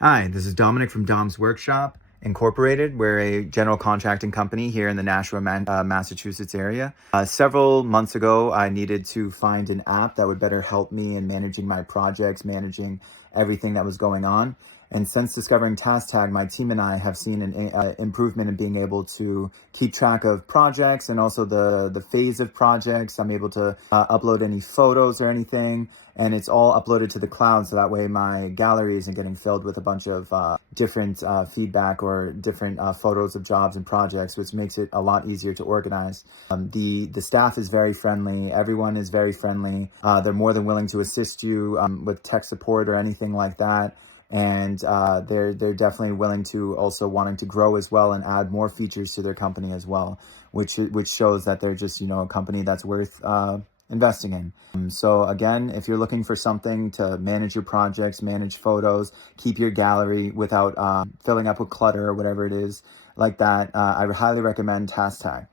Hi, this is Dominic from Dom's Workshop Incorporated. We're a general contracting company here in the Nashua, Massachusetts area. Several months ago, I needed to find an app that would better help me in managing my projects, managing everything that was going on. And since discovering TaskTag, my team and I have seen an improvement in being able to keep track of projects and also the phase of projects. I'm able to upload any photos or anything, and it's all uploaded to the cloud, so that way my gallery isn't getting filled with a bunch of different feedback or different photos of jobs and projects, which makes it a lot easier to organize. The staff is very friendly. Everyone is very friendly. They're more than willing to assist you with tech support or anything like that. And they're definitely willing to also wanting to grow as well and add more features to their company as well, which shows that they're just a company that's worth investing in. So again, if you're looking for something to manage your projects, manage photos, keep your gallery without filling up with clutter or whatever it is like that, I would highly recommend TaskTag.